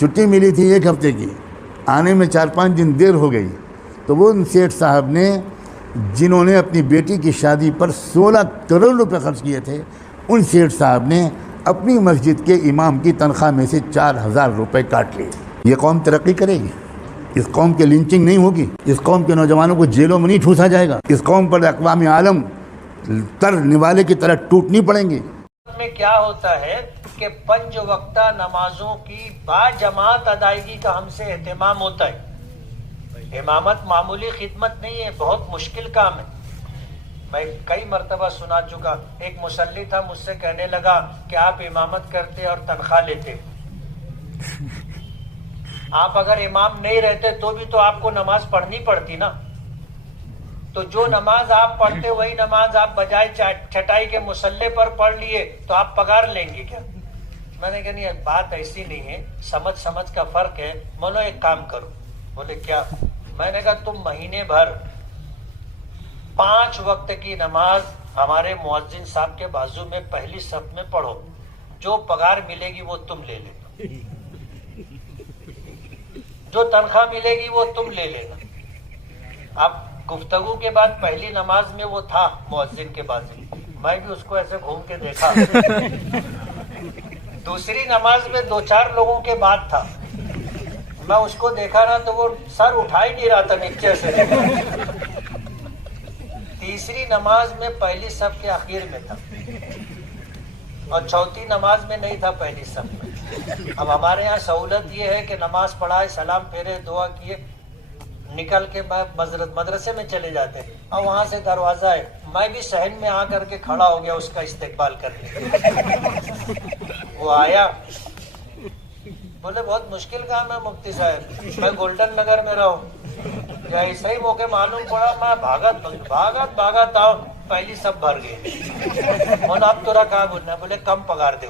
چھٹی ملی تھی 1 ہفتے کی، آنے میں 4-5 دن دیر ہو گئی، تو وہ ان سیٹھ صاحب نے جنہوں نے اپنی بیٹی کی شادی پر 16 کروڑ روپے خرچ کیے تھے، ان سیٹھ صاحب نے اپنی مسجد کے امام کی تنخواہ میں سے 4000 روپے کاٹ لیے۔ یہ قوم ترقی کرے گی؟ اس قوم کے لنچنگ نہیں ہوگی؟ اس قوم کے نوجوانوں کو جیلوں میں نہیں ٹھوسا جائے گا؟ اس قوم پر اقوام عالم تر نوالے کی طرح ٹوٹنی پڑیں گی؟ میں کیا ہوتا ہے کہ 5 وقتہ نمازوں کی با جماعت ادائیگی کا ہم سے اہتمام ہوتا ہے۔ امامت معمولی خدمت نہیں ہے، بہت مشکل کام ہے۔ میں کئی مرتبہ سنا چکا، ایک مصلی تھا مجھ سے کہنے لگا کہ آپ امامت کرتے اور تنخواہ لیتے، آپ اگر امام نہیں رہتے تو بھی تو آپ کو نماز پڑھنی پڑتی نا، تو جو نماز آپ پڑھتے وہی نماز آپ بجائے چٹائی کے مصلی پر پڑھ لیے تو آپ پگار لیں گے کیا؟ میں نے کہا نہیں، بات ایسی نہیں ہے، سمجھ کا فرق ہے۔ مولو ایک کام کرو۔ بولے کیا؟ میں نے کہا تم مہینے بھر 5 وقت کی نماز ہمارے مؤذن صاحب کے بازو میں پہلی صف میں پڑھو، جو پگار ملے گی وہ تم لے لینا، جو تنخواہ ملے گی وہ تم لے لینا۔ اب گفتگو کے بعد پہلی نماز میں وہ تھا مؤذن کے بازو، میں بھی اس کو ایسے گھوم کے دیکھا۔ دوسری نماز میں 2-4 لوگوں کے بعد تھا، میں اس کو دیکھا نا تو وہ سر اٹھا ہی نہیں رہا تھا نیچے سے۔ تیسری نماز میں پہلی صف کے آخر میں تھا، اور چوتھی نماز میں نہیں تھا پہلی صف میں۔ اب ہمارے یہاں سہولت یہ ہے کہ نماز پڑھائے، سلام پھیرے، دعا کیے، نکل کے مدرسے میں چلے جاتے، اور وہاں سے دروازہ ہے، میں بھی صحن میں آ کر کے کھڑا ہو گیا اس کا استقبال کرنے۔ وہ آیا، بولے بہت مشکل کام ہے مفتی صاحب، میں گولڈن نگر میں رہوں، یا ایسا ہی موقع معلوم پڑا، میں بھاگت آؤ، پہلی سب بھر گئے۔ اب تو رکھا بولنا، بولے کم پگار دے۔